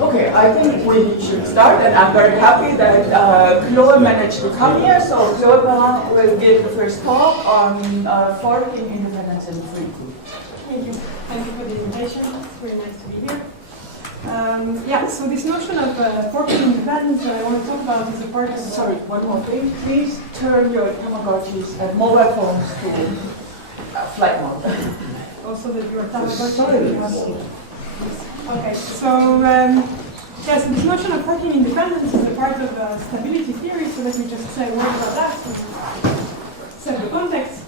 Okay, I think we should start, and I'm very happy that Chloe managed to come here. So Chloe will give the first talk on forking independence in free group. Thank you. Thank you for the invitation. It's very nice to be here. Yeah, so this notion of forking independence that I want to talk about is a part of... Sorry, one more thing. Please turn your Tamagotchis and mobile phones to flight mode. Also that your Tamagotchi. Okay, so yes, this notion of forking independence is a part of stability theory, so let me just say a word about that to set the context.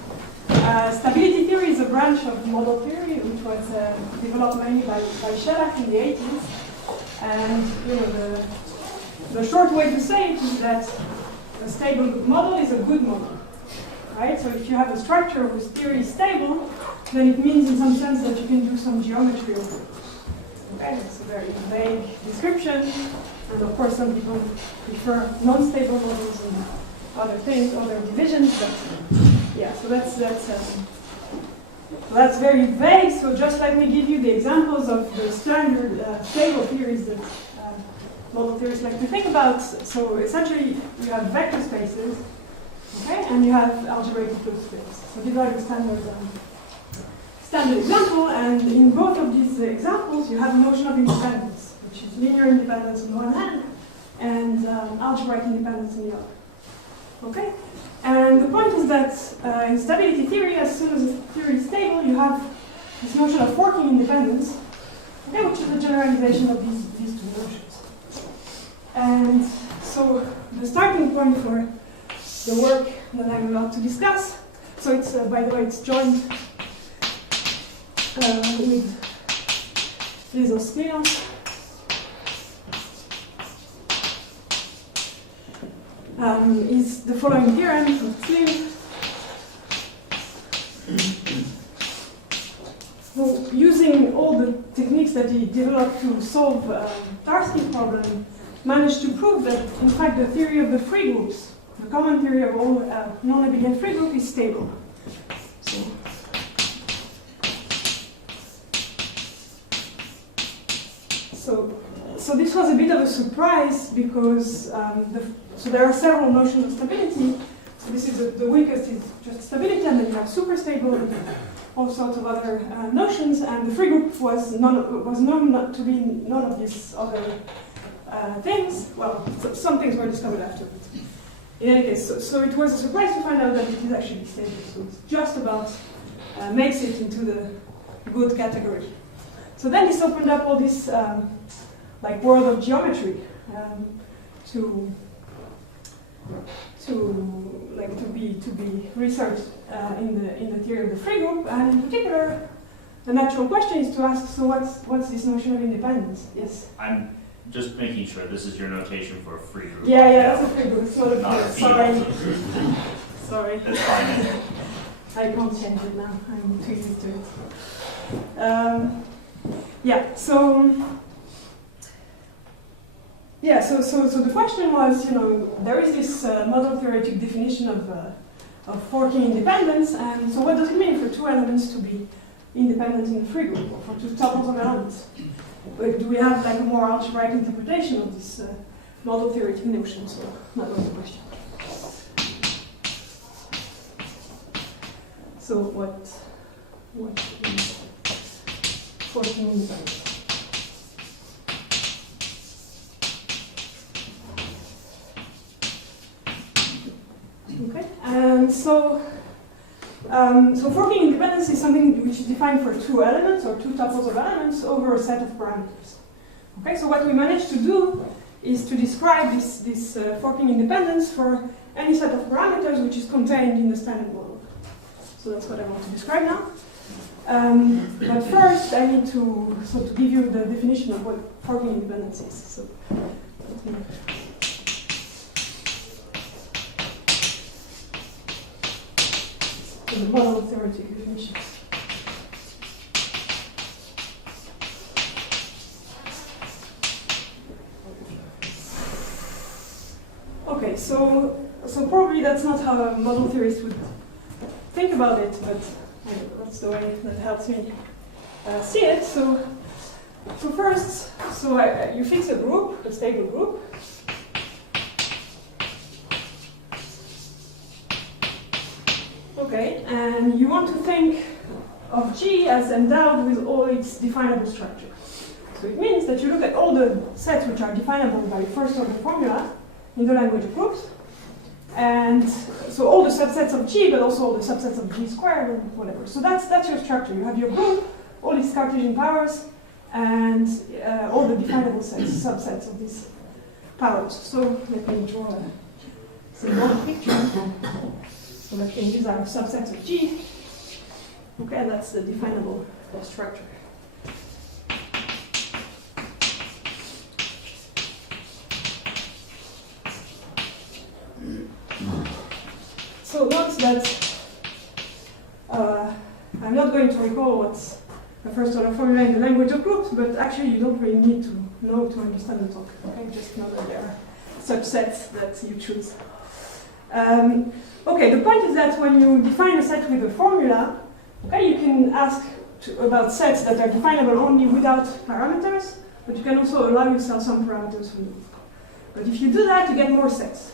Stability theory is a branch of model theory which was developed mainly by Sela in the 80s. And you know, the short way to say it is that a stable model is a good model. Right? So if you have a structure whose theory is stable, then it means in some sense that you can do some geometry over it. Okay, it's a very vague description, and of course some people prefer non-stable models and other things, other divisions, but yeah, so that's very vague. So just let me give you the examples of the standard stable theories that model theorists like to think about. So essentially you have vector spaces, okay, and you have algebraic closed space. So these are the standard example, and in both of these examples you have a notion of independence, which is linear independence on the one hand and algebraic independence on the other. Okay? And the point is that in stability theory, as soon as the theory is stable, you have this notion of forking independence, okay, which is a generalization of these two notions. And so the starting point for the work that I'm about to discuss, so it's, by the way, it's joined with Rizos Sklinos. Is the following theorem of Slim, who, using all the techniques that he developed to solve Tarski problem, managed to prove that, in fact, the theory of the free groups, the common theory of all non-abelian free group, is stable. So this was a bit of a surprise because so there are several notions of stability. So this is the weakest is just stability, and then you have superstable and all sorts of other notions. And the free group was known not to be none of these other things. Well, some things were discovered afterwards. In any case, so it was a surprise to find out that it is actually stable. So it's just about makes it into the good category. So then this opened up all this like world of geometry to be researched in the theory of the free group, and in particular, the natural question is to ask: so what's this notion of independence? Yes. I'm just making sure this is your notation for a free group. Yeah, that's a free group. It's not a field. Sorry. Sorry. That's fine. I can't change it now. I'm too used to it. Yeah. So the question was, you know, there is this model theoretic definition of forking independence, and so what does it mean for two elements to be independent in the free group, or for two tuples of elements? But do we have like a more algebraic interpretation of this model theoretic notion? So that was the question. So what is forking independence? Okay, and so forking independence is something which is defined for two elements or two tuples of elements over a set of parameters. Okay, so what we managed to do is to describe this forking independence for any set of parameters which is contained in the standard model. So that's what I want to describe now. But first, I need to give you the definition of what forking independence is. So let me the model theoretic definitions. Okay, so probably that's not how a model theorist would think about it, but that's the way that helps me see it. So So first, you fix a group, a stable group. Okay, and you want to think of G as endowed with all its definable structure. So it means that you look at all the sets which are definable by first order formula in the language of groups. And so all the subsets of G, but also all the subsets of G squared and whatever. So that's your structure. You have your group, all its Cartesian powers, and all the definable sets, subsets of these powers. So let me draw a symbolic picture. So let's think these are subsets of G. Okay, that's the definable structure. So note that I'm not going to recall what's the first order formula in the language of groups, but actually you don't really need to know to understand the talk. Okay, just know that there are subsets that you choose. Okay, the point is that when you define a set with a formula, okay, you can ask about sets that are definable only without parameters, but you can also allow yourself some parameters for you. But if you do that, you get more sets.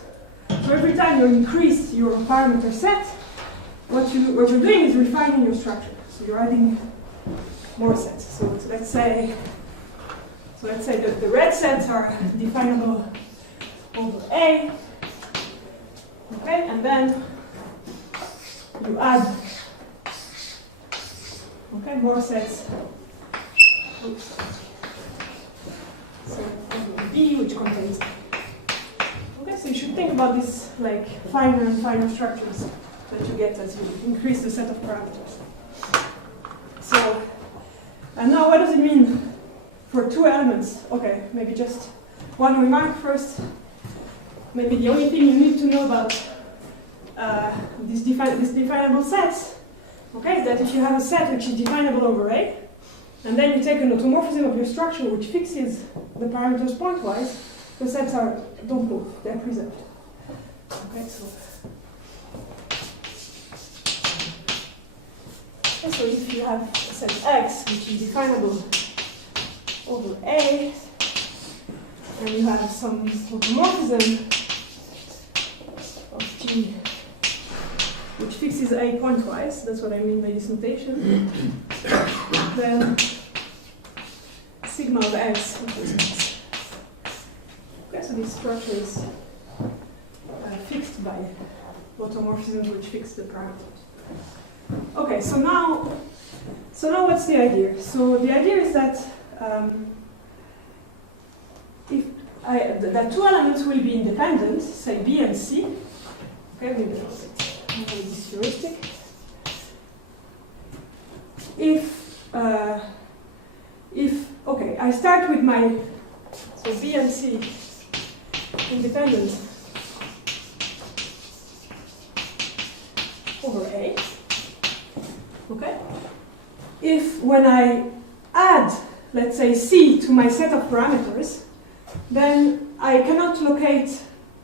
So every time you increase your parameter set, what you're doing is refining your structure. So you're adding more sets. So let's say that the red sets are definable over A. Okay, and then you add more sets. Oops. So over B, which contains. Okay, so you should think about this like finer and finer structures that you get as you increase the set of parameters. So, and now what does it mean for two elements? Okay, maybe just one remark first. Maybe the only thing you need to know about these definable sets, okay, is that if you have a set which is definable over A, and then you take an automorphism of your structure which fixes the parameters pointwise, the sets don't move, they're preserved. Okay, so if you have a set X which is definable over A, and you have some automorphism of G which fixes A pointwise, that's what I mean by this notation, then sigma of X equals X. Okay, so this structure is fixed by automorphisms which fix the parameters. Okay, so now what's the idea? So the idea is that that two elements will be independent, say B and C. Okay, we will this heuristic. Okay, I start with my B and C independent over A. Okay? If when I add, let's say, C to my set of parameters, then I cannot locate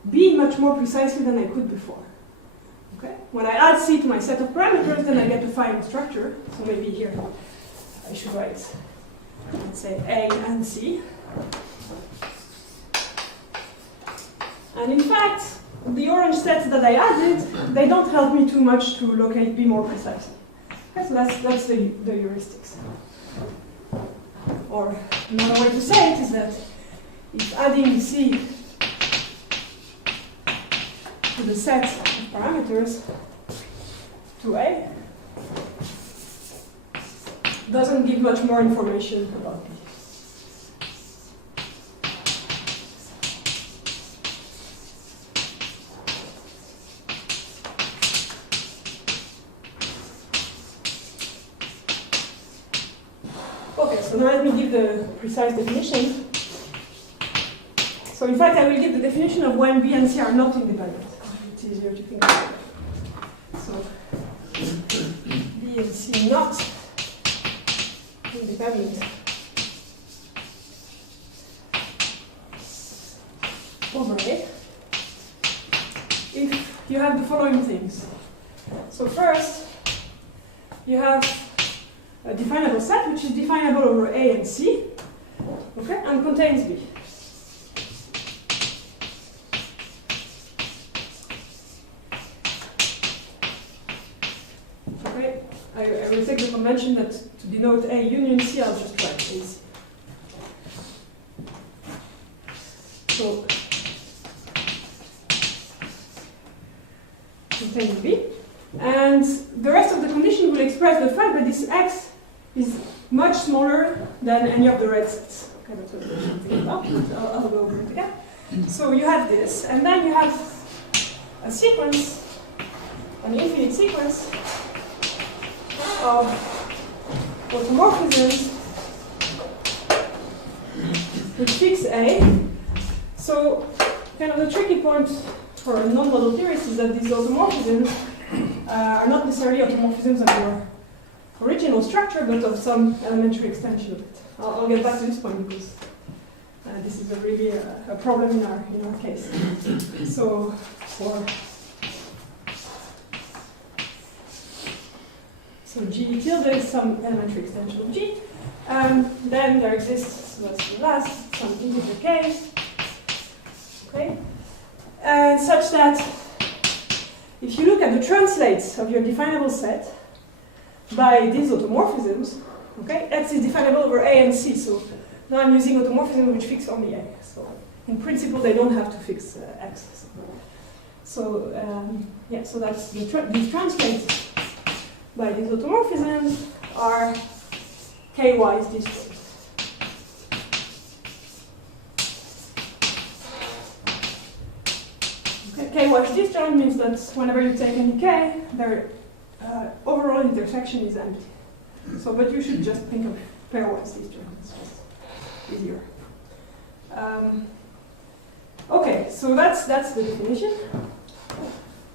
B much more precisely than I could before. Okay? When I add C to my set of parameters, then I get a final structure. So maybe here I should write, let's say, A and C. And in fact, the orange sets that I added, they don't help me too much to locate B more precisely. Okay, so that's the heuristics. Or another way to say it is that if adding C to the set of parameters to A doesn't give much more information about B. Okay, so now let me give the precise definition. So in fact, I will give the definition of when B and C are not independent. It's easier to think about it. So B and C not independent over A if you have the following things. So first, you have a definable set which is definable over A and C, Okay, and contains B. Okay, I will take the convention that to denote A union C, I'll just write AC. So, contains B. And the rest of the condition will express the fact that this X is much smaller than any of the red sets. Okay, that's what we're thinking about, but I'll go over it again. So you have this, and then you have a sequence, an infinite sequence of automorphisms which fix A. So kind of the tricky point for non-model theorists is that these automorphisms are not necessarily automorphisms of your original structure, but of some elementary extension of it. I'll get back to this point because this is really a problem in our case. So G tilde is some elementary extension of G. Then there exists, so that's the last, some integer k. Okay, and such that if you look at the translates of your definable set by these automorphisms, okay, X is definable over A and C. So now I'm using automorphisms which fix only A. So in principle, they don't have to fix X. So yeah, so that's these translates by these automorphisms are k-wise disjoint. Okay, k-wise disjoint means that whenever you take any k, their overall intersection is empty. So, but you should just think of pairwise disjoint. It's just easier. Okay, so that's the definition.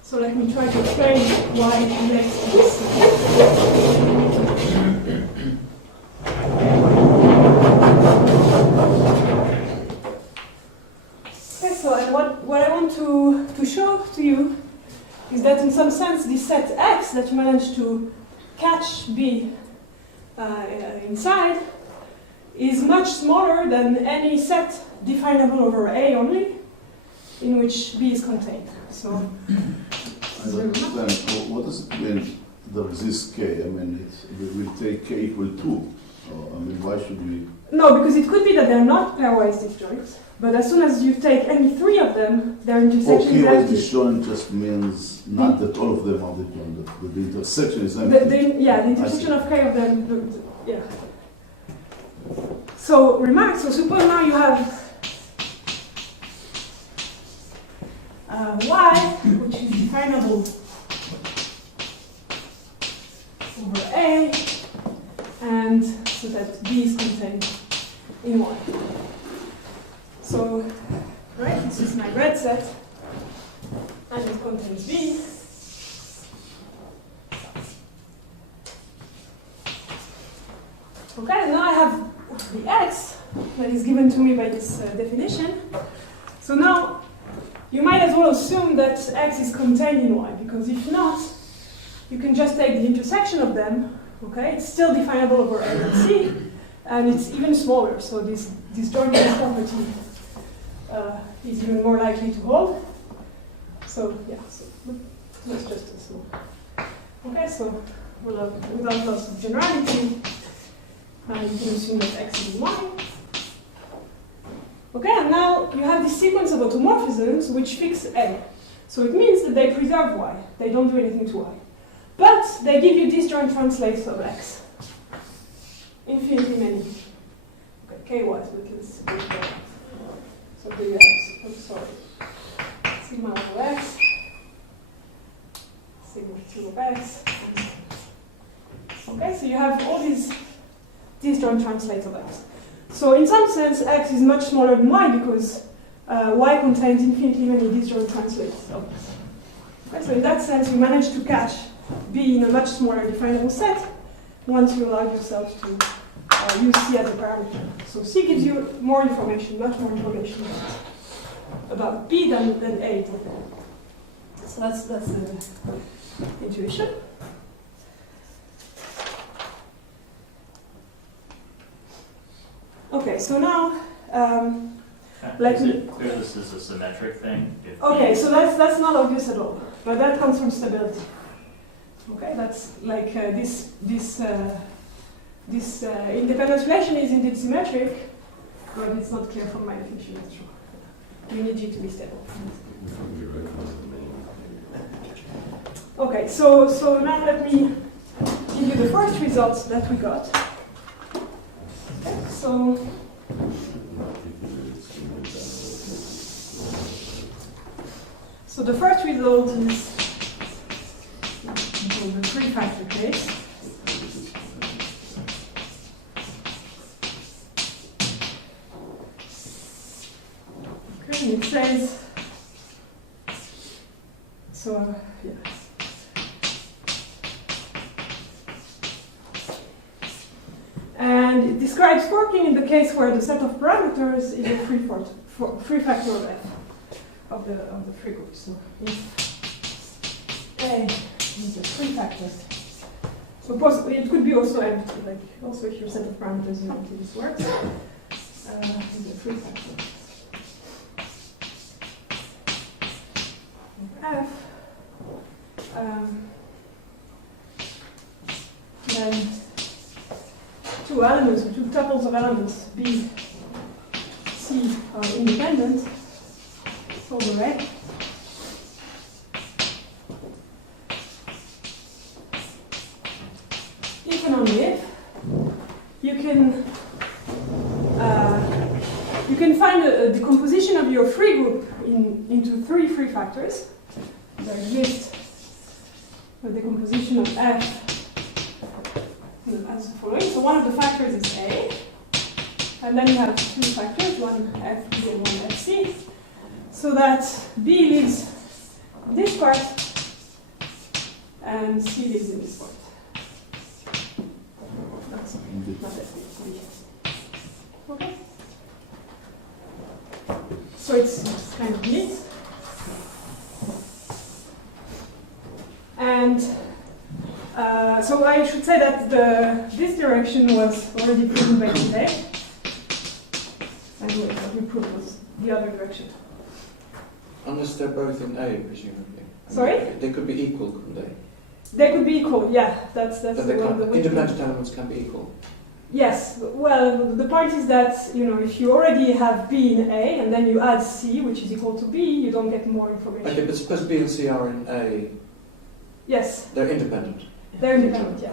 So let me try to explain why it makes this. Okay, so and what I want to show to you is that in some sense this set X that you managed to catch B inside is much smaller than any set definable over A only in which B is contained. So I don't understand. What does it mean there exists k? I mean, we will take k equal 2. I mean, why should we? No, because it could be that they're not pairwise disjoints, but as soon as you take any three of them, their intersection is K-wise empty. disjoint just means not that all of them are disjoint, but the intersection is empty. The intersection of k of them, yeah. So remark, so suppose now you have y, which is definable over A, and so that B is contained in Y. So, right, this is my red set, and it contains B. Okay, and now I have the X that is given to me by this definition. So now, you might as well assume that X is contained in Y, because if not, you can just take the intersection of them, okay? It's still definable over A and C, and it's even smaller, so this disjointness property is even more likely to hold. So, yeah, so let's just assume. Okay, so without loss of generality, you can assume that X is in Y. Okay, and now you have this sequence of automorphisms which fix A. So it means that they preserve Y. They don't do anything to Y. But they give you disjoint translates of X. Infinitely many. Okay, K-wise, but let's go back. So here you have, sigma of X, sigma 2 of X. Okay, so you have all these disjoint translates of X. So in some sense, X is much smaller than Y because Y contains infinitely many disjoint translates of X. Okay, so in that sense, you manage to catch B in a much smaller definable set once you allow yourself to use C as a parameter. So C gives you more information, much more information about B than A did. So that's the intuition. Okay, so now, Is it clear this is a symmetric thing? If okay, so that's not obvious at all, but that comes from stability. Okay, that's like this independence relation is indeed symmetric, but it's not clear from my definition. That's true. We need G to be stable. Okay, so now let me give you the first results that we got. Okay, so the first result is the three-factor case. Okay, and it says, so yeah. And it describes forking in the case where the set of parameters is a free factor of f of the free group. So if A is a free factor, so possibly it could be also empty, like also if your set of parameters is empty, this works. Is a free factor of f. Then two elements, or two tuples of elements, B, C, are independent over A. If and only if you can find a decomposition of your free group into three free factors. There exists a decomposition of F as the following. So one of the factors is A, and then you have two factors, one FB and one FC, so that B lives in this part and C lives in this part. That's not FB. Okay. So it's kind of neat. And so I should say that this direction was already proven by today, and what we proved was the other direction. Unless they're both in A, presumably. Sorry? They could be equal, couldn't they? They could be equal, yeah. That's But the they one. can't, independent elements can be equal. Yes. Well, the point is that if you already have B in A and then you add C, which is equal to B, you don't get more information. Okay, but suppose B and C are in A. Yes. They're independent. They're independent, yeah.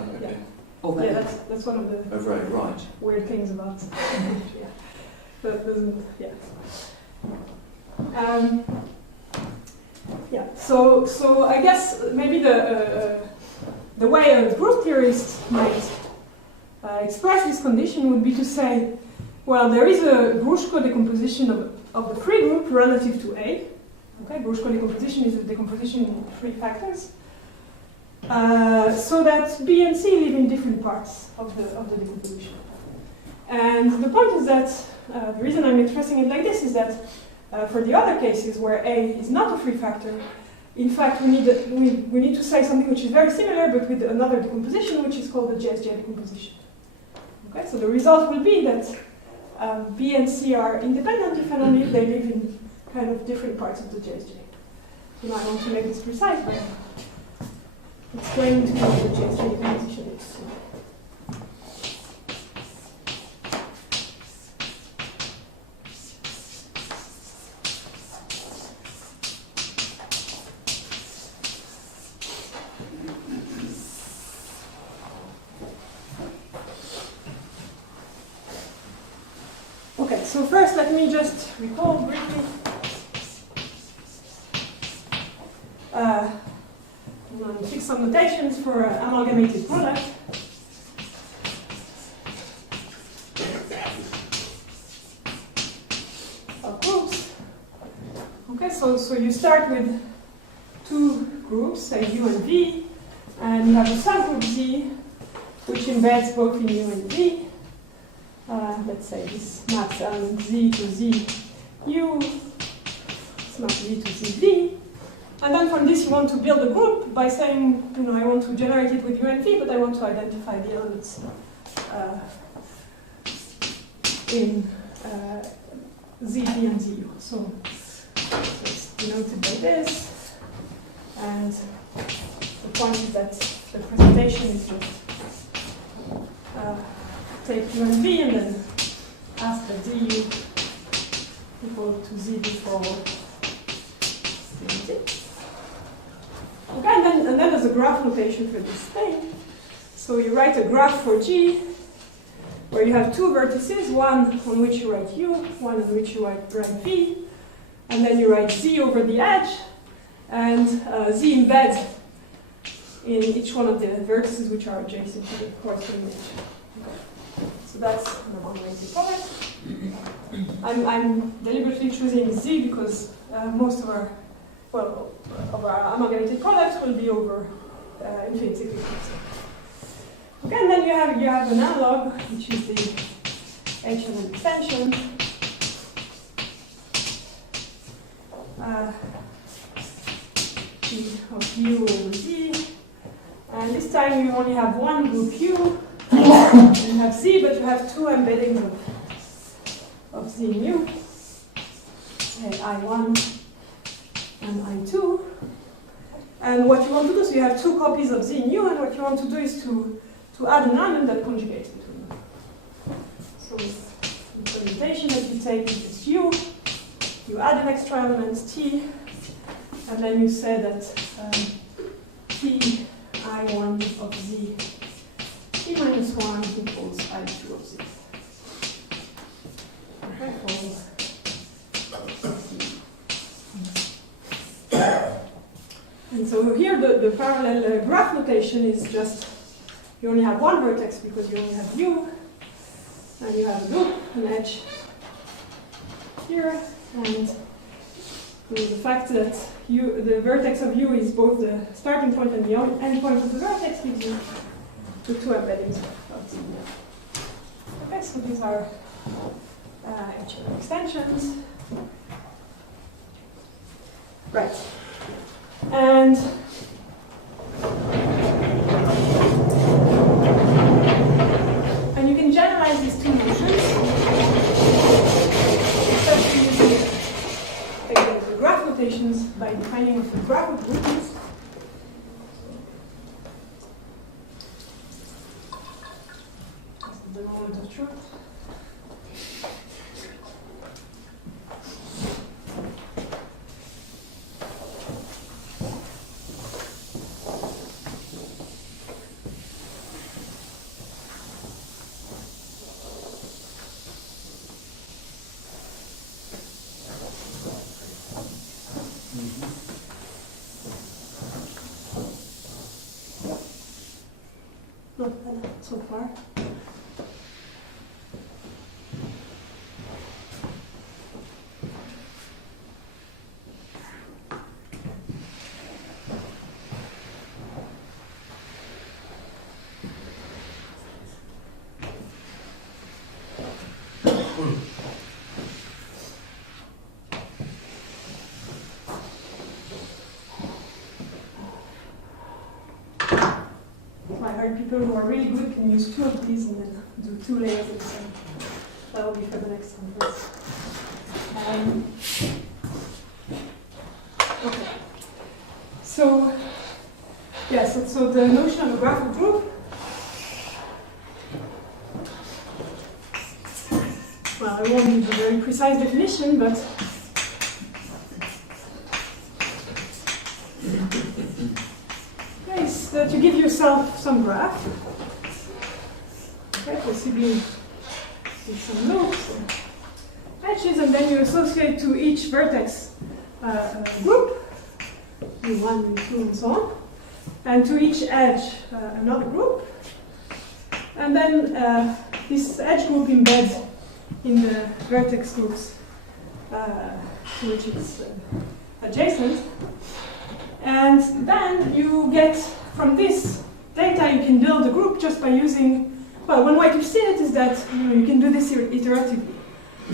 Okay. Yeah, yeah, that's one of the Over A, right. weird things about yeah. That doesn't, yeah. Yeah. So I guess maybe the way a group theorist might express this condition would be to say, well, there is a Grushko decomposition of the free group relative to A. Okay, Grushko decomposition is a decomposition in three factors. So that B and C live in different parts of the decomposition. And the point is that the reason I'm expressing it like this is that for the other cases where A is not a free factor, in fact, we need to say something which is very similar, but with another decomposition, which is called the JSJ decomposition. Okay, so the result will be that B and C are independent if and only if they live in kind of different parts of the JSJ. I want to make this precise, but explain to you what the JSJ decomposition is. Okay, so first let me just recall briefly. Fix some notations for amalgamated product. Of groups. Okay, so you start with two groups, say U and V, and you have a subgroup Z, which embeds both in U and V. Let's say this maps element Z to Z U, this maps Z to Z V. And then from this you want to build a group by saying, I want to generate it with U and V, but I want to identify the elements in Z, B, and ZU. So it's denoted by this, and the point is that the presentation is just take U and V and then ask that ZU equal to ZB for Z. Okay, and then there's a graph notation for this thing. So you write a graph for G, where you have two vertices, one on which you write U, one on which you write V, and then you write Z over the edge, and Z embeds in each one of the vertices which are adjacent to the corresponding edge. Okay. So that's an amalgamated product. I'm deliberately choosing Z because most of our amalgamated products will be over infinity frequency. Okay, and then you have an analog, which is the H&M extension. G of U over Z. And this time you only have one group U, and you have Z, but you have two embeddings of Z in U, I1 and I2. And what you want to do is you have two copies of Z in U, and what you want to do is to add an element that conjugates between them. So the permutation that you take is this U, you add an extra element T, and then you say that T I1 of Z T minus 1 equals I2 of Z. Okay, and so here the parallel graph notation is just, you only have one vertex because you only have U, and you have a loop, an edge here, and the fact that the vertex of U is both the starting point and the end point of the vertex gives you the two embeddings of Z. Okay, so these are H&M extensions. Right. And you can generalize these two notions, especially using the graph notations by defining what the graph of group is. This is the moment of truth. Not bad so far. People who are really good can use two of these and then do two layers of the same. That will be for the next conference. Okay. So, yes, so the notion of a graph of group. Well, I won't give a very precise definition, but that you give yourself some graph, okay, possibly with some loops and edges, and then you associate to each vertex a group, U1, U2, and so on, and to each edge another group, and then this edge group embeds in the vertex groups to which it's adjacent. And then you get, from this data, you can build a group just by using, well, one way to see it is that you can do this iteratively.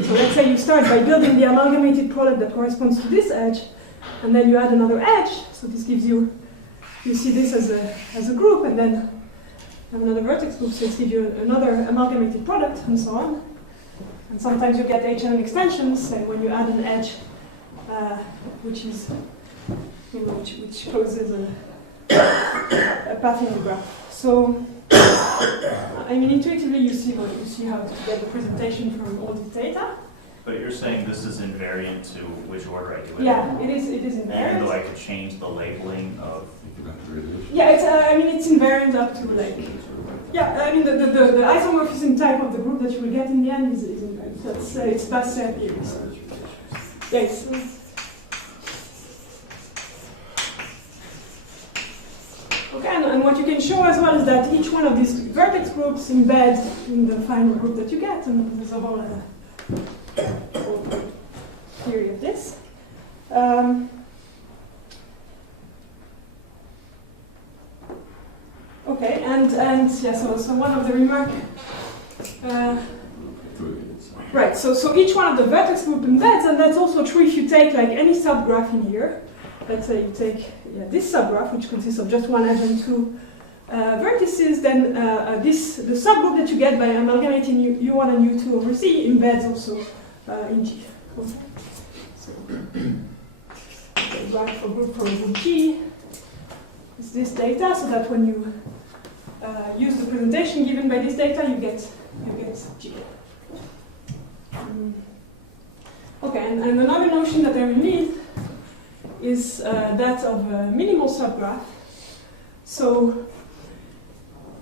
So let's say you start by building the amalgamated product that corresponds to this edge, and then you add another edge. So this gives you see this as a group, and then have another vertex group, so it gives you another amalgamated product, and so on. And sometimes you get H&N extensions, say when you add an edge, which is, which closes a path in the graph. So, I mean, intuitively you see how to get the presentation from all this data. But you're saying this is invariant to which order I do it? Yeah, it is invariant. Even though I could change the labeling of... Yeah, it's, I mean, it's invariant up to like... Yeah, I mean, the isomorphism type of the group that you will get in the end is invariant. That's, it's Basset theory. So. Yes. Okay, and what you can show as well is that each one of these vertex groups embeds in the final group that you get, and there's a whole theory of this. Okay, and yeah, so one of the remarks. Right, so each one of the vertex group embeds, and that's also true if you take like any subgraph in here. Let's say you take this subgraph, which consists of just one edge and two vertices, then the subgroup that you get by amalgamating U1 and U2 over Z embeds also in G. Okay. So, graph for group for group G is this data, so that when you use the presentation given by this data, you get G. Okay, and another notion that I will need is that of a minimal subgraph. So,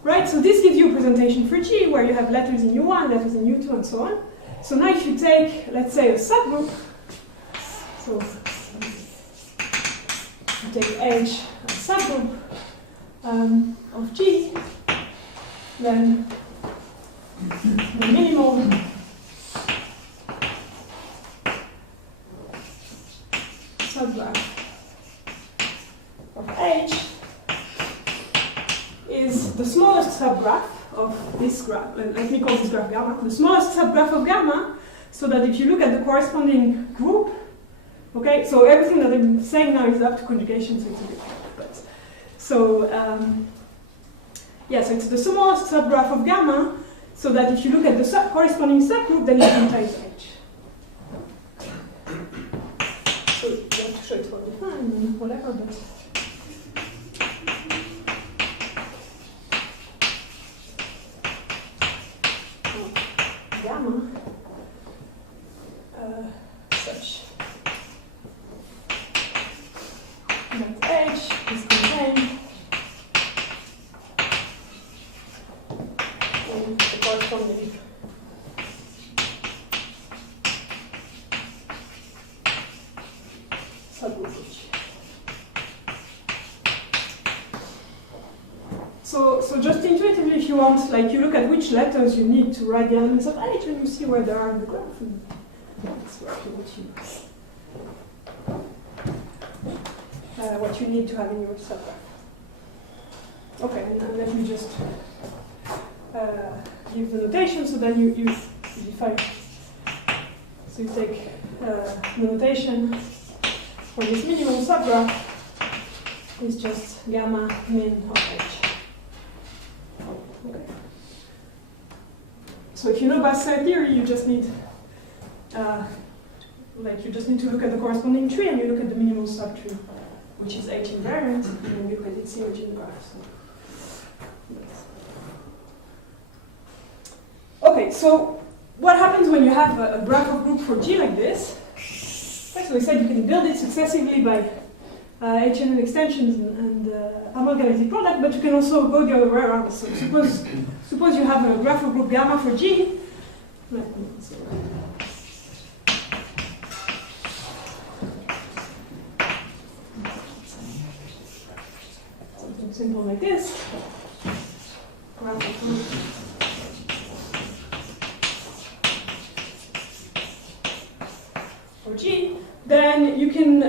right, so this gives you a presentation for G where you have letters in U1, letters in U2, and so on. So now if you take, let's say, a subgroup, so you take H, a subgroup of G, then the minimal subgraph of H is the smallest subgraph of this graph. Let me call this graph gamma. The smallest subgraph of gamma, so that if you look at the corresponding group, okay, so everything that I'm saying now is up to conjugation, so it's a bit complex. So, yeah, so it's the smallest subgraph of gamma, so that if you look at the corresponding subgroup, then you can times H. So you have to show it well defined and whatever, but gamma such that H is contained in the corresponding subgroup H. So just intuitively, if you want, like you look at which letters you need to write the elements of H, and you see where they are in the graph, and that's roughly what you need to have in your subgraph. Okay, and let me just give the notation, so then you define. So you take the notation for this minimum subgraph is just gamma min of H. Okay. So if you know Basset theory, you just need to look at the corresponding tree, and you look at the minimal subtree, which is H invariant, and you look at its image in the graph. So. Okay, so what happens when you have a graph of group for G like this? Okay, so we said you can build it successively by H&N extensions and amalgamated product, but you can also go the other way around. So suppose you have a graph of group gamma for G. Something simple like this. Graph of group for G. Then you can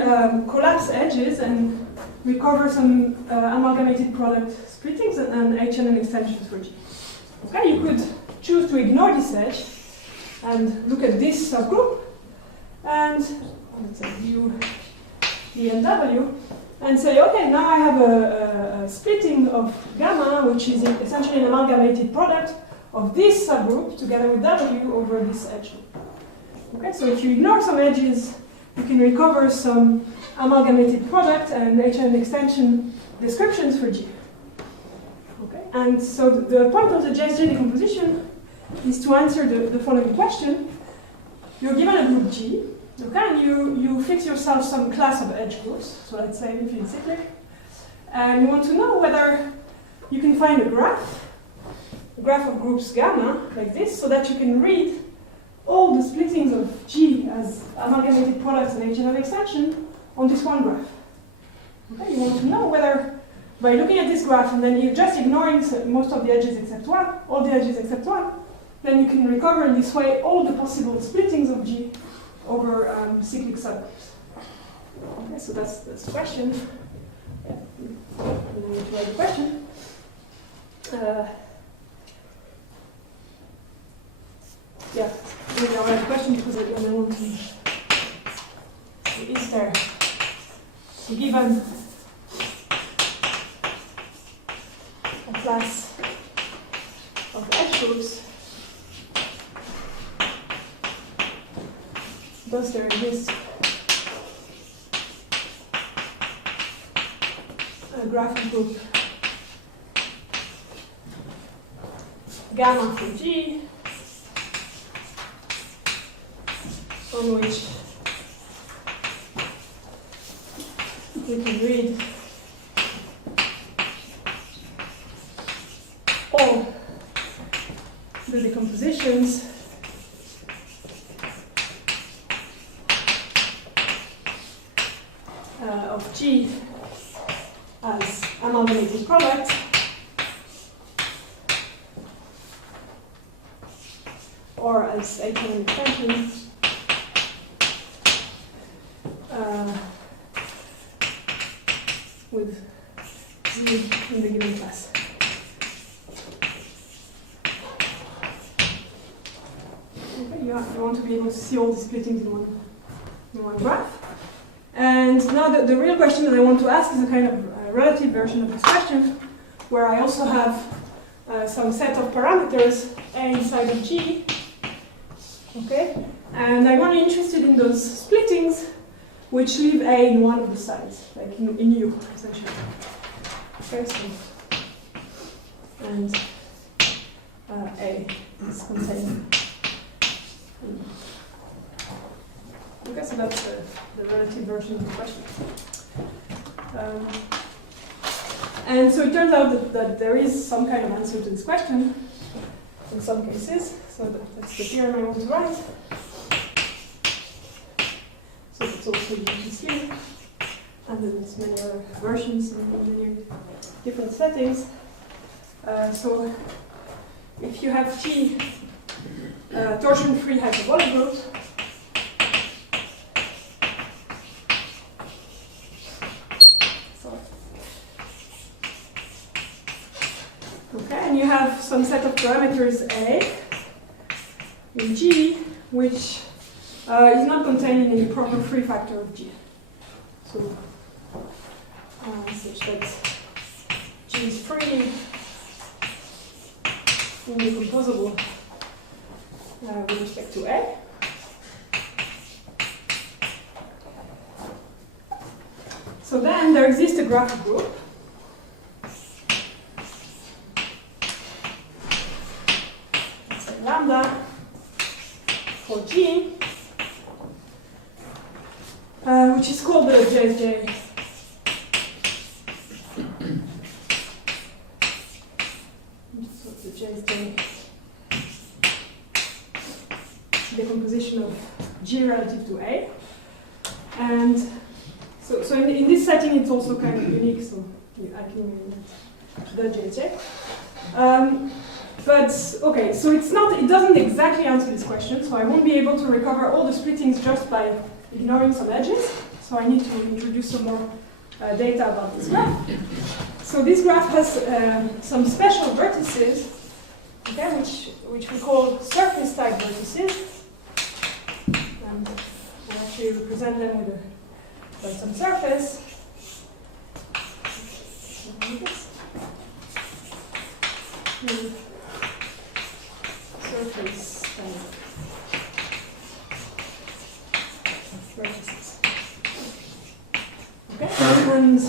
collapse edges and recover some amalgamated product splittings and H&N extensions for G. Okay, you could choose to ignore this edge and look at this subgroup and let's say view D and W and say, okay, now I have a splitting of gamma, which is essentially an amalgamated product of this subgroup together with W over this edge loop. Okay, so if you ignore some edges, you can recover some amalgamated product and H&M extension descriptions for G. Okay, and so the point of the JSJ decomposition is to answer the following question. You're given a group G, okay, and you fix yourself some class of edge groups, so let's say infinite cyclic, and you want to know whether you can find a graph of groups gamma, like this, so that you can read all the splittings of G as amalgamated products and H&M extension on this one graph. Okay, you want to know whether, by looking at this graph and then you're just ignoring most of the edges except one, all the edges except one, then you can recover in this way all the possible splittings of G over cyclic subgroups. Okay, so that's the question. Yeah. And then you write the question. Yeah, maybe I'll write the question because I want to. So is there given a class of edge groups, does there exist a graphic group gamma for G on which we can read all the decompositions of G as amalgamated product or as H&M extension with Z in the given class. Okay, you want to be able to see all the splittings in one graph. And now the real question that I want to ask is a kind of relative version of this question, where I also have some set of parameters A inside of G. Okay, and I'm only interested in those splittings which leave A in one of the sides, like in U, essentially. Okay, so, and A is contained. Okay, so that's the relative version of the question. And so it turns out that there is some kind of answer to this question in some cases. So that's the theorem I want to write. So it's also used here. And then there's many other versions in many different settings. So if you have T torsion-free hyperbolic groups, okay, and you have some set of parameters A in G, which is not contained in any proper free factor of G. So, such that G is free, indecomposable with respect to A. So then there exists a graphic group. Let's say lambda for G, which is called the JSJ. So the JSJ decomposition of G relative to A. And so in this setting, it's also kind of unique, so I can name it the JSJ. But okay, so it doesn't exactly answer this question, so I won't be able to recover all the splittings just by ignoring some edges. So I need to introduce some more data about this graph. So this graph has some special vertices, okay, which we call surface type vertices. And I actually represent them with some surface. surface vertices. Okay, and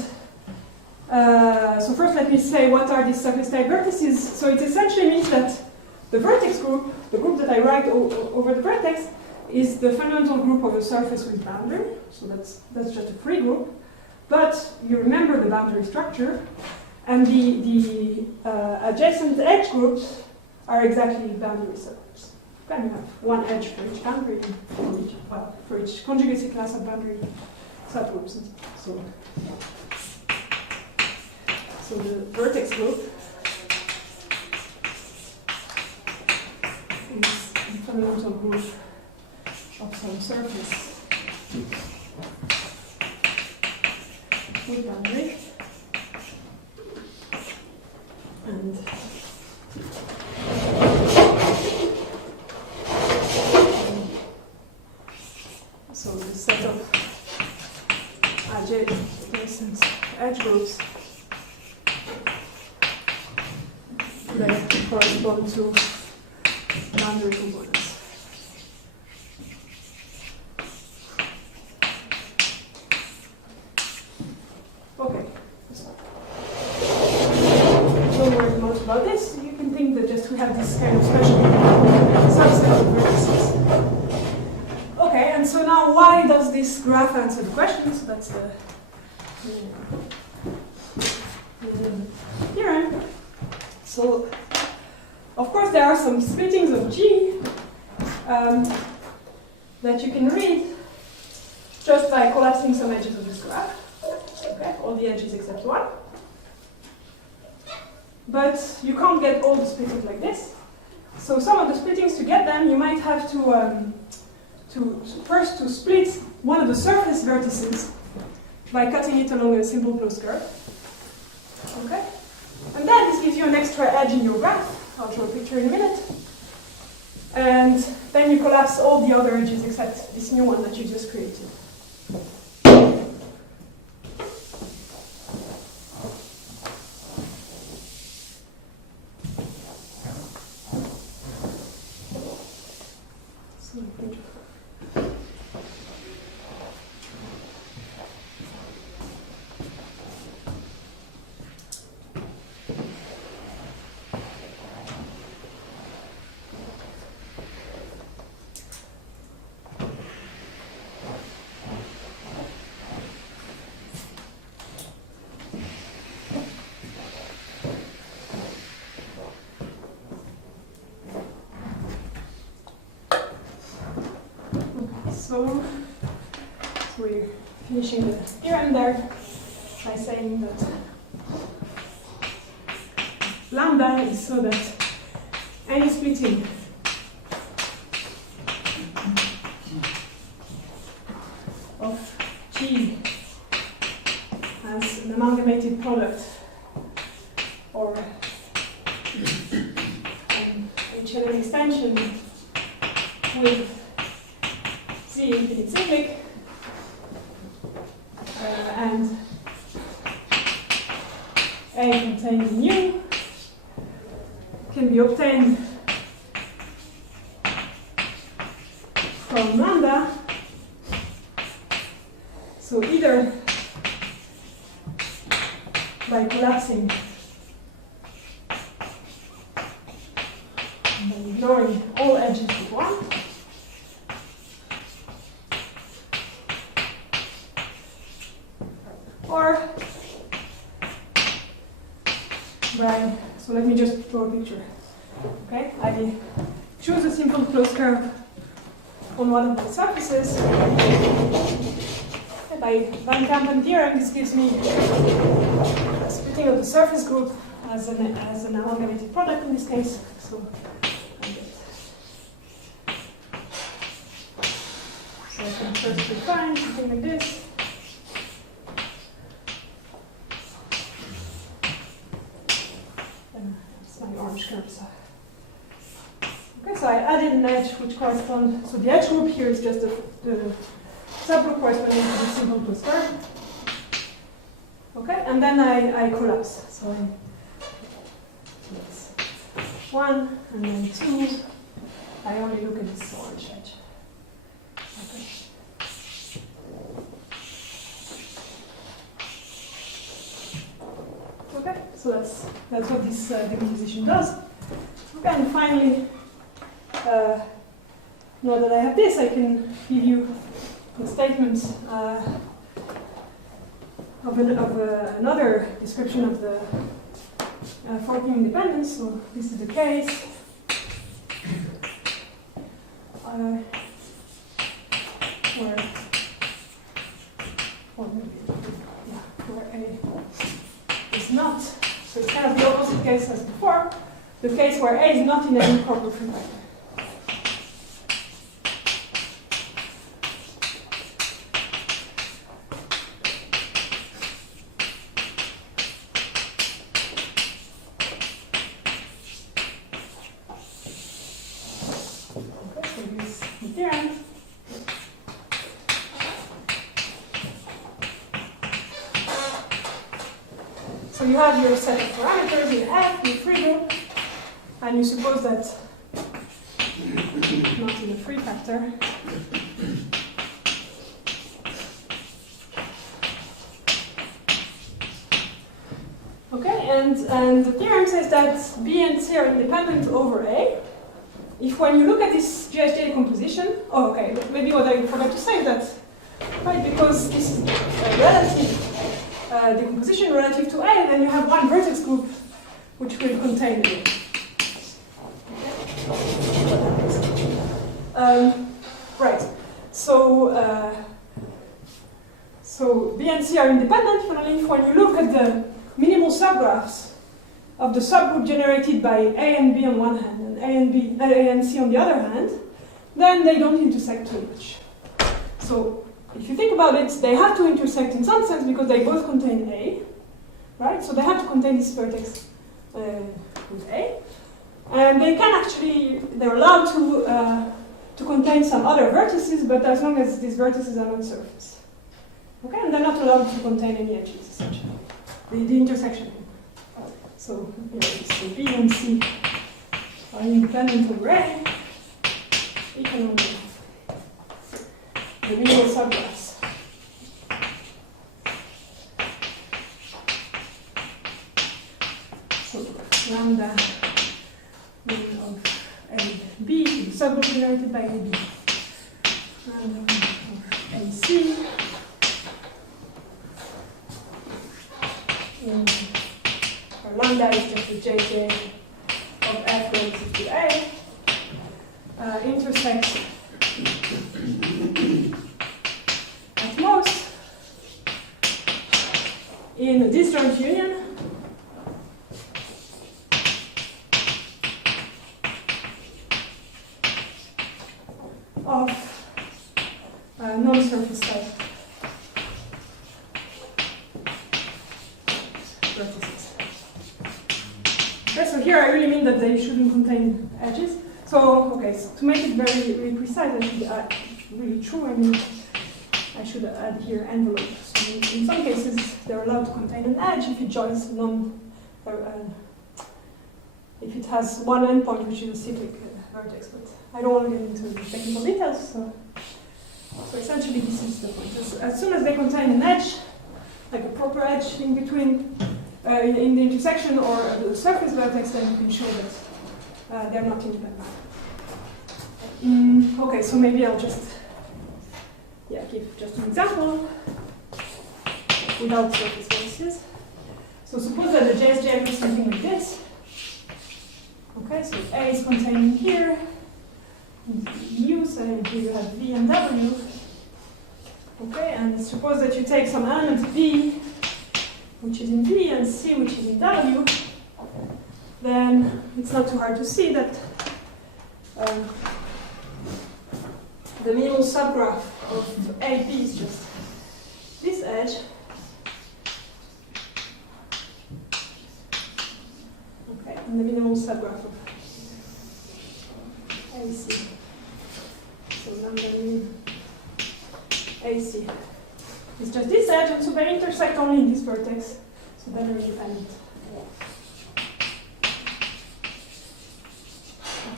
so first let me say what are these surface type vertices. So it essentially means that the vertex group, the group that I write over the vertex, is the fundamental group of a surface with boundary. So that's just a free group. But you remember the boundary structure, and the adjacent edge groups are exactly boundary subgroups. Okay, you have one edge for each boundary, and for each conjugacy class of boundary subgroups. So the vertex group is the fundamental group of some surface with boundary. And so the set of adjacent edge groups that correspond to boundary components. Okay. Don't worry much about this. You can think that just we have this kind of special subset of vertices. Okay, and so now why does this graph answer the question? So that's the theorem. So, of course, there are some splittings of G that you can read just by collapsing some edges of this graph. Okay, all the edges except one. But you can't get all the splittings like this. So some of the splittings, to get them, you might have to first to split one of the surface vertices by cutting it along a simple closed curve. Okay? And then this gives you an extra edge in your graph. I'll show a picture in a minute. And then you collapse all the other edges except this new one that you just created. So we're finishing the theorem there by saying that lambda is so that any splitting of G as an amalgamated product or an HLM extension with Z infinite cyclic and A contained in U can be obtained from lambda. So either by collapsing and then ignoring all edges with one, or by, so let me just draw a picture. Okay, I choose a simple closed curve on one of the surfaces. By Van Kampen theorem, this gives me a splitting of the surface group as an amalgamated product in this case. So I can first define something like this. That's my orange curve. Okay, so I added an edge which corresponds. So the edge group here is just the subgroup corresponding to the simple closed curve. Okay, and then I collapse. So that's 1, and then 2, I only look at this orange edge. Okay. Okay, so that's what this decomposition does. Okay, and finally, now that I have this, I can give you a statement of another description of the forking independence. So this is the case. Where A is not, so it's kind of the opposite case as before, the case where A is not in any proper free vector. Okay, so this is the theorem. So you have your set of parameters in F, in free group, and you suppose that not in a free factor. Okay, and the theorem says that B and C are independent over A. If when you look at this JSJ decomposition, oh, okay, maybe what I forgot to say is that, right, because this is a relative decomposition relative to A, then you have one vertex group which will contain A. Right. So B and C are independent, but only when you look at the minimal subgraphs of the subgroup generated by A and B on one hand and A and C on the other hand, then they don't intersect too much. So if you think about it, they have to intersect in some sense because they both contain A, right? So they have to contain this vertex with A, and they can actually, they're allowed to contain some other vertices, but as long as these vertices are not surface. Okay, and they're not allowed to contain any edges, essentially. The intersection. So so B and C are independent over A. We can only the minimal subgraphs. So lambda of AB, the subgroup generated by AB. Lambda of AC. Or lambda is just the JJ of F relative to A. Intersects at most in a disjoint union of non-surface type vertices. Okay, so here I really mean that they shouldn't contain edges. So, okay, so to make it very precise, I should add, really true, I mean, I should add here envelopes. So in some cases, they're allowed to contain an edge if it joins if it has one endpoint, which is a cyclic vertex, but I don't want to get into the technical details, so essentially this is the point. As soon as they contain an edge, like a proper edge in between, in the intersection or the surface vertex, then you can show that they're not independent. Okay, so maybe I'll just give just an example without surface vertices. So suppose that the JSJ looks something like this. Okay, so A is contained here. U, so here you have V and W. Okay, and suppose that you take some element B, which is in V, and C, which is in W. Then it's not too hard to see that the minimal subgraph of AB is just this edge. Okay, and the minimal subgraph of AC. So lambda min AC is just this edge, and so they intersect only in this vertex. So then they're independent.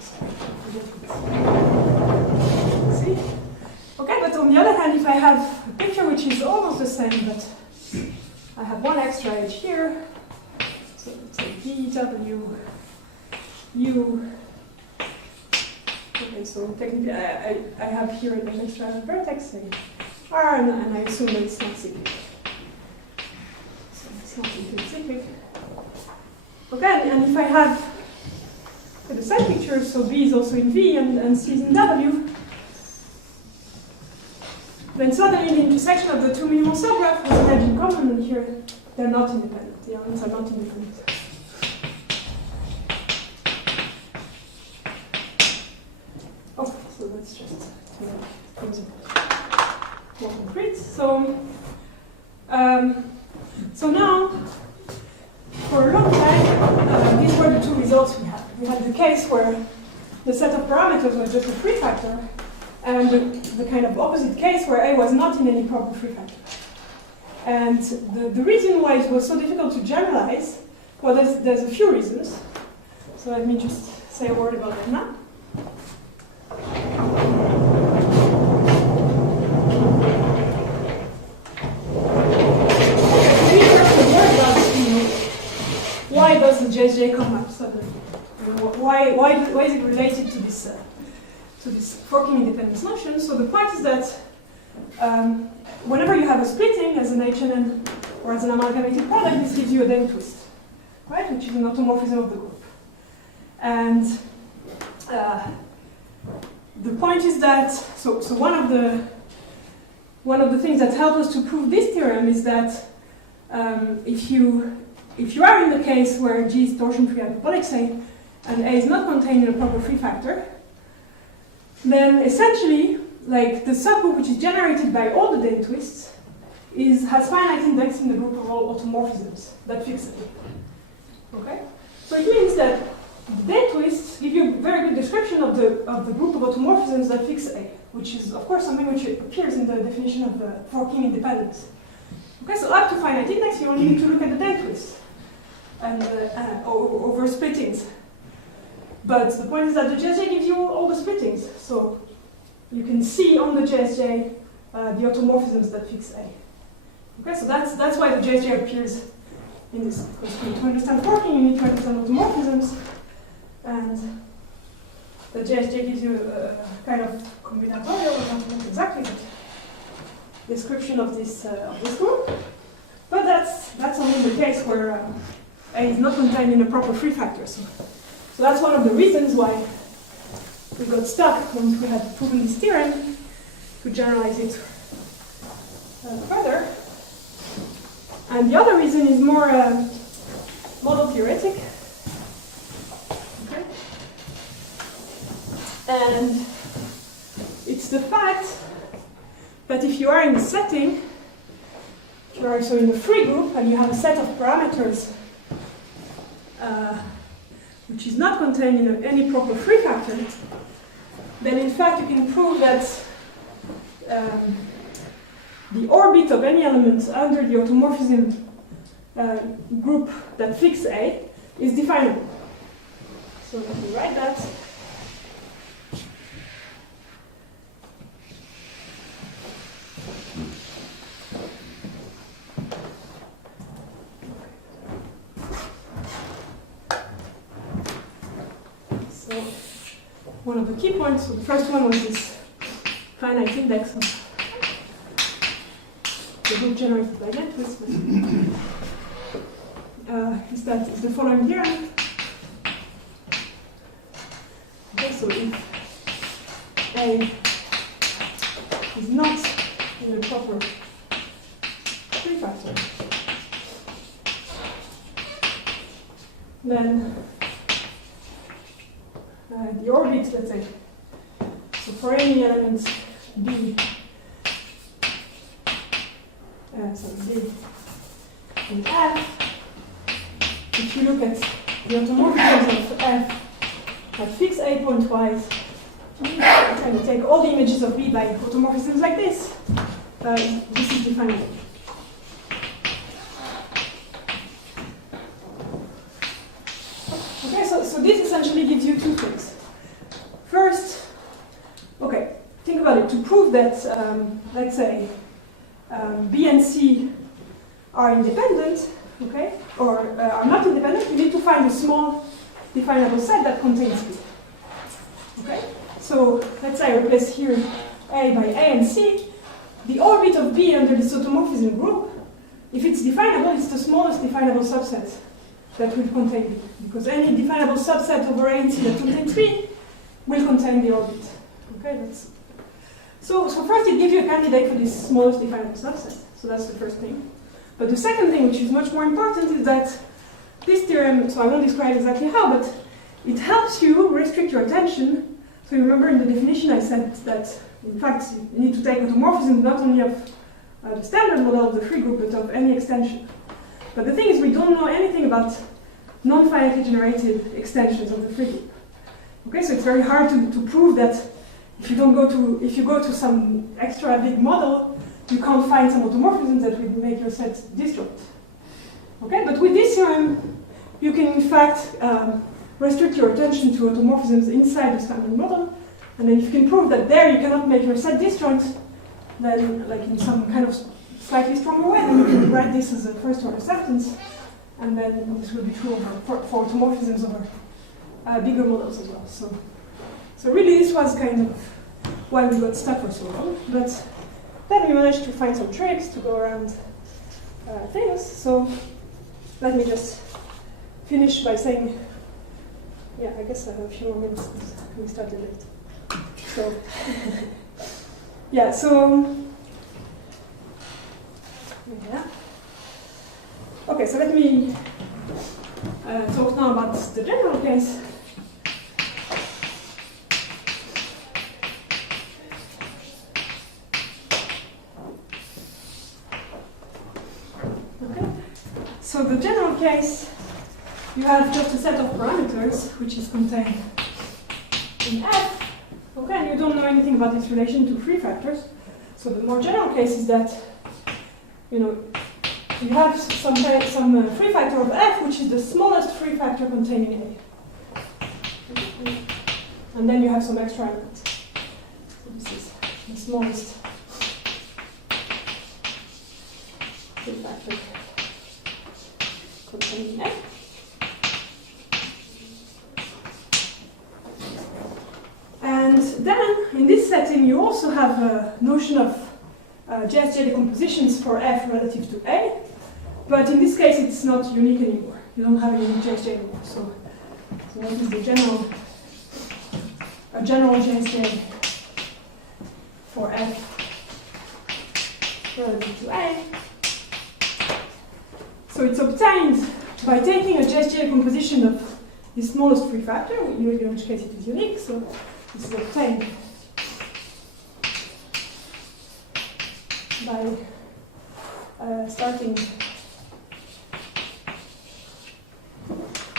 Sorry, same, but I have one extra edge here. So it's a B, W, U. Okay, so technically I have here an extra vertex, say R, and I assume that it's not cyclic. So it's not cyclic. Okay, and if I have the side picture, so B is also in V and C is in W, then suddenly the intersection of the two minimal subgraphs has an edge in common, and here they're not independent. The elements are not independent. Okay, so let's just make things more concrete. So now, for a long time, these were the two results we had. We had the case where the set of parameters was just a free factor, and the kind of opposite case where A was not in any proper free factor. And the reason why it was so difficult to generalize, well, there's a few reasons. So let me just say a word about them now. Why does the JSJ come up suddenly? Why is it related to this forking independence notion? So the point is that whenever you have a splitting as an HNN or as an amalgamated product, this gives you a Dane twist, right? Which is an automorphism of the group. And the point is that so one of the things that help us to prove this theorem is that if you are in the case where G is torsion-free hyperbolic, say, and A is not contained in a proper free factor, then essentially, like the subgroup which is generated by all the Dane twists has finite index in the group of all automorphisms that fix it. Okay? So it means that the Dane twists give you a very good description of the group of automorphisms that fix A, which is of course something which appears in the definition of the forking independence. Okay, so up to finite index, you only need to look at the Dane twist and over splittings. But the point is that the JSJ gives you all the splittings, so you can see on the JSJ the automorphisms that fix A. Okay, so that's why the JSJ appears in this. Because to understand forking, you need to understand automorphisms, and the JSJ gives you a kind of combinatorial, not exactly, but description of this group. But that's only the case where A is not contained in a proper free factor. So that's one of the reasons why we got stuck once we had proven this theorem to generalize it further. And the other reason is more model theoretic. Okay. And it's the fact that if you are in the setting, if you are also in the free group and you have a set of parameters which is not contained in any proper free factor, then in fact you can prove that the orbit of any element under the automorphism group that fix A is definable. So let me write that. So one of the key points, so the first one was this finite index of the group generated by Dane twists, is that the following theorem. Okay, so if A is not in a proper free factor, then the orbit, let's say, so for any element B, so B in F, if you look at the automorphisms of F that fix A pointwise, and you take all the images of B by automorphisms like this, this is definable. Okay, so this essentially gives you two things. First, okay, think about it. To prove that, let's say, B and C are independent, okay, or are not independent, you need to find a small definable set that contains B. Okay? So let's say I replace here A by A and C. The orbit of B under this automorphism group, if it's definable, it's the smallest definable subset that will contain B. Because any definable subset over A and C that contains B will contain the orbit. Okay, so first it gives you a candidate for this smallest definable subset. So that's the first thing. But the second thing, which is much more important, is that this theorem, so I won't describe exactly how, but it helps you restrict your attention. So you remember in the definition I said that, in fact, you need to take automorphism not only of the standard model of the free group, but of any extension. But the thing is, we don't know anything about non-finitely generated extensions of the free group. Okay, so it's very hard to prove that if you go to some extra big model, you can't find some automorphisms that will make your set disjoint. Okay, but with this theorem, you can in fact restrict your attention to automorphisms inside the standard model, and then if you can prove that there you cannot make your set disjoint, then like in some kind of slightly stronger way, then you can write this as a first order sentence, and then this will be true for automorphisms over bigger models as well. So really this was kind of why we got stuck for so long, but then we managed to find some tricks to go around things. So let me just finish by saying, yeah, I guess I have a few more minutes because we started late. So, yeah, so, yeah. Okay, so let me talk now about the general case. So the general case, you have just a set of parameters which is contained in F, okay, and you don't know anything about its relation to free factors. So the more general case is that, you have some free factor of F which is the smallest free factor containing A. And then you have some extra element. So this is the smallest free factor containing A. And then, in this setting, you also have a notion of JSJ decompositions for F relative to A, but in this case, it's not unique anymore. You don't have a unique JSJ anymore. So what is the general JSJ for F relative to A? So it's obtained by taking a JSJ decomposition of the smallest free factor, in which case it is unique. So this is obtained by starting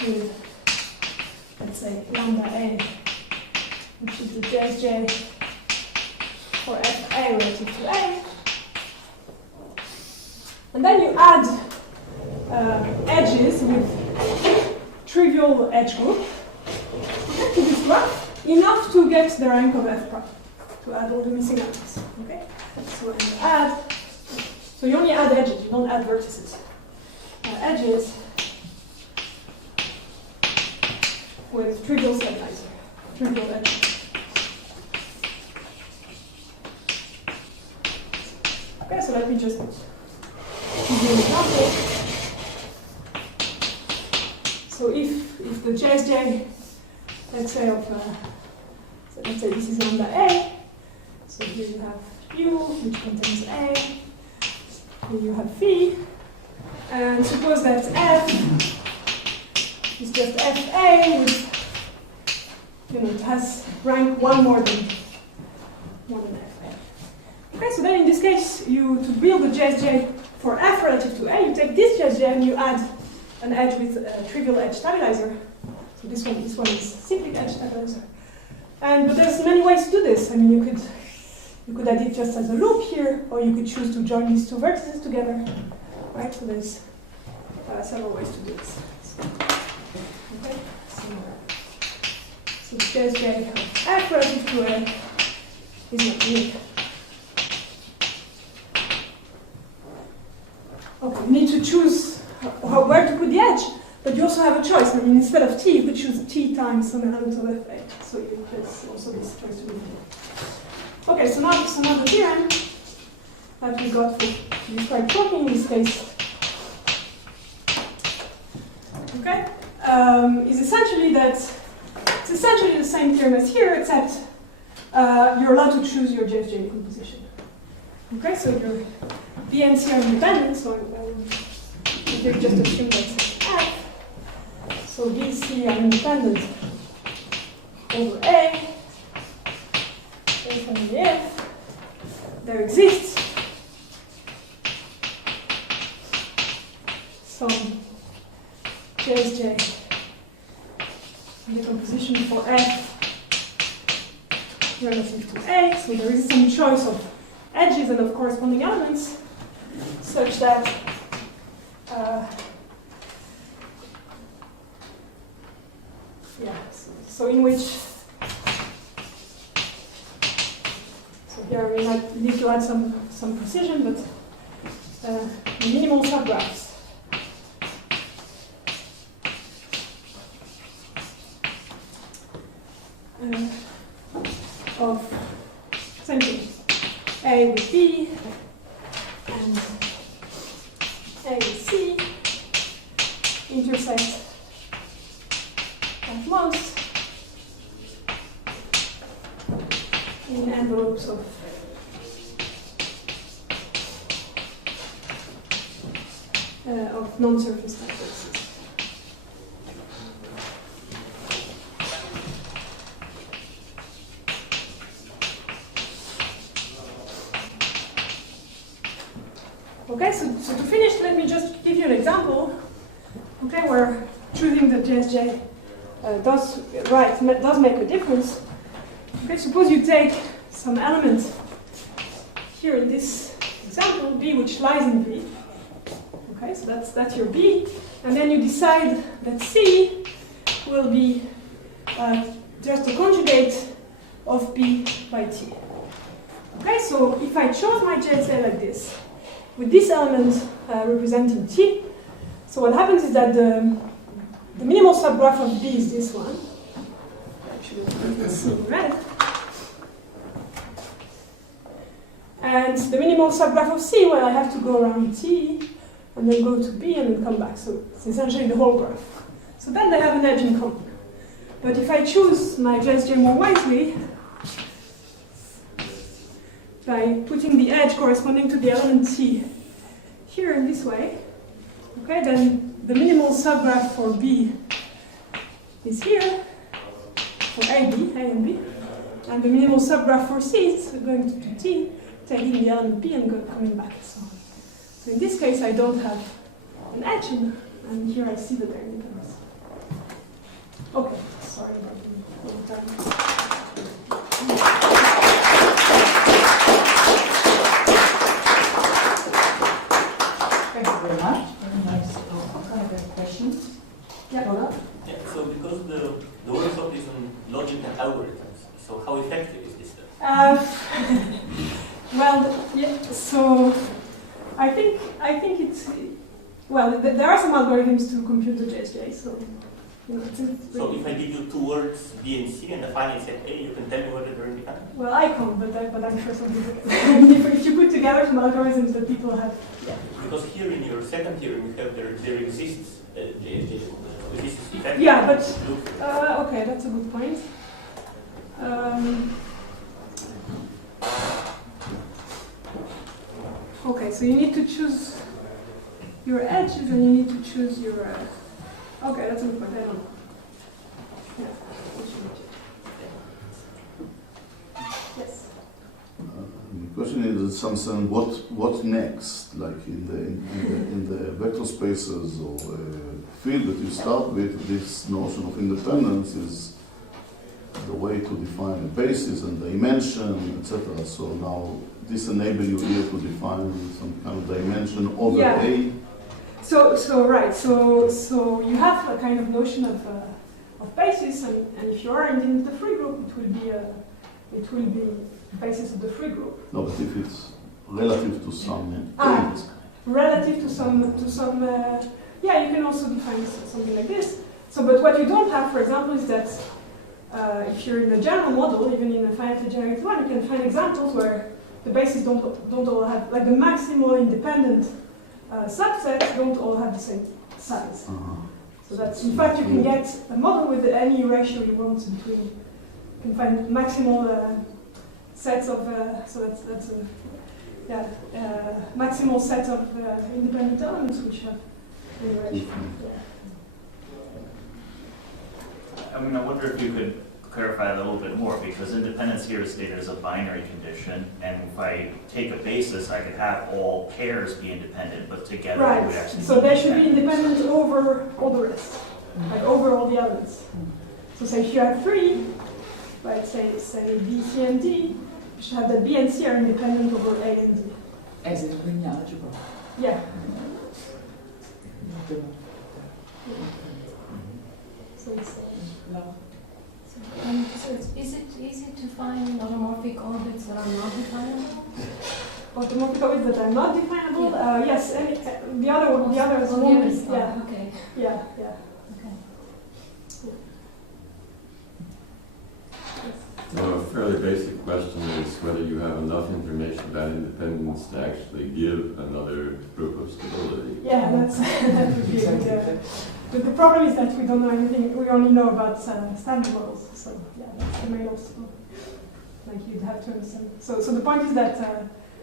with, let's say, lambda A, which is the JSJ for FA relative to A. And then you add edges with trivial edge group to this graph, enough to get the rank of F prime, to add all the missing elements. Okay? So when you add, so you only add edges, you don't add vertices. Edges with trivial stabilizer, trivial edge. Okay, so let me just give you an example. So if the JSJ, let's say so let's say this is lambda A, so here you have U, which contains A, here you have phi, and suppose that F is just FA with, it has rank one more than FA. Okay, so then in this case, to build the JSJ for F relative to A, you take this JSJ and you add an edge with a trivial edge stabilizer. So this one is cyclic edge stabilizer. But there's many ways to do this. I mean, you could add it just as a loop here, or you could choose to join these two vertices together, right? So there's several ways to do this. Okay, so the JSJ of F relative to A is not unique. But you also have a choice. I mean, instead of t, you could choose t times some element of fa. So there's also this choice to be made. Okay, so now the theorem that we got to describe forking in this case, okay, is essentially that it's essentially the same theorem as here, except you're allowed to choose your JSJ decomposition. Okay, so your B and C are independent, so you just assume that's F. So B and C are independent over A. Based on the F, there exists some JSJ decomposition for F relative to A. So there is some choice of edges and of corresponding elements such that so in which here we might need to add some precision, but minimal subgraphs of same thing, A with B and A with C intersect at most in envelopes of non-surface matrices. Okay, so to finish, let me just give you an example. Okay, where choosing the JSJ does make a difference. Okay, suppose you take some element here in this example, B, which lies in B. Okay, so that's your B, and then you decide that C will be just a conjugate of B by T. Okay, so if I chose my JSA like this, with this element representing T, so what happens is that the minimal subgraph of B is this one. Actually, let's see in red. And the minimal subgraph of C, well, I have to go around T, and then go to B, and then come back. So it's essentially the whole graph. So then they have an edge in common. But if I choose my JSJ more wisely, by putting the edge corresponding to the element T here in this way, okay, then the minimal subgraph for B is here, for A and B, and the minimal subgraph for C is going to T, taking the element B and coming back. So in this case, I don't have an edge, and here I see that they're independent. Okay, sorry about the long time. Thank you very much. Very nice. Questions? Yeah. Yeah, so because the workshop is on logic and algorithms, so how effective is this stuff? Well, yeah, so I think it's, well, there are some algorithms to compute the JSJ, so, you know, so if I give you two words, B and C, and the final set A, you can tell me whether they're independent? Well, I can't, but I'm sure some people if you put together some algorithms that people have, yeah. Because here in your second theorem, you have there exists JSJ. So this is effective. Yeah, but, okay, that's a good point. Okay, so you need to choose your edges and you need to choose your... okay, that's a good point. I don't know. Yeah. Yes? The question is, in some sense, what next? Like in the vector spaces or field that you start with, this notion of independence is the way to define a basis and dimension, etc. So now this enables you here to define some kind of dimension over A. So right. So you have a kind of notion of basis, and if you are in the free group, it will be the basis of the free group. No, but if it's relative to some things. Relative to some yeah, you can also define something like this. So, but what you don't have, for example, is that if you're in a general model, even in a finitely generated one, you can find examples where the bases don't all have, like the maximal independent subsets don't all have the same size. So that's, in fact, you can get a model with any ratio you want between. You can find maximal sets of, so that's a maximal set of independent elements which have any ratio. I mean, I wonder if you could clarify a little bit more, because independence here is stated as a binary condition, and if I take a basis, I could have all pairs be independent, but together they would Right, actually so they should be independent over all the rest, like over all the elements. So say if you have 3, right, say B, C, and D, you should have that B and C are independent over A and D. As in linear algebra. Yeah. So it's Is it easy to find automorphic orbits that are not definable? automorphic orbits that are not definable. Yes, and the other is always, yeah, Okay. yeah. Okay. So a fairly basic question is whether you have enough information about independence to actually give another proof of stability. Yeah, that would be good. But the problem is that we don't know anything. We only know about standard models. So yeah, that's the main obstacle. Like you'd have to understand. So the point is that.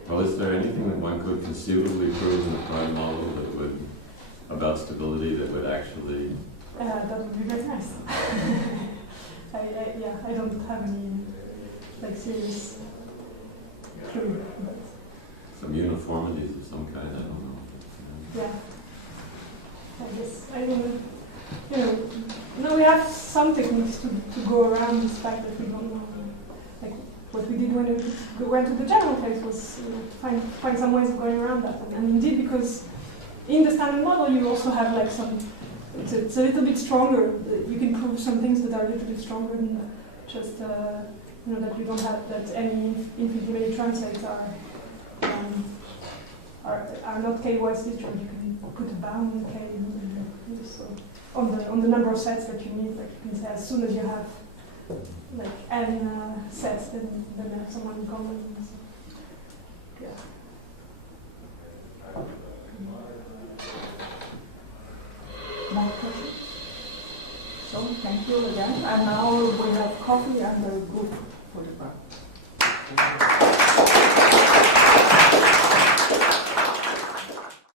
Well, is there anything that one could conceivably prove in the prime model that would, about stability, that would actually? That would be very nice. I don't have any like serious clue. But Some uniformities of some kind, I don't know. yeah, I guess I don't know. No, we have some techniques to go around this fact that we don't know. Like what we did when we went to the general case was to find some ways of going around that. And indeed, because in the standard model you also have like some. It's a little bit stronger. You can prove some things that are a little bit stronger than just that you don't have that any infinitely many translates are not k-wise disjoint. You can put a bound on k so on the number of sets that you need. Like you can say as soon as you have like n sets, then you have someone in common. So, yeah. More questions? So thank you again. And now we have coffee and a group photograph.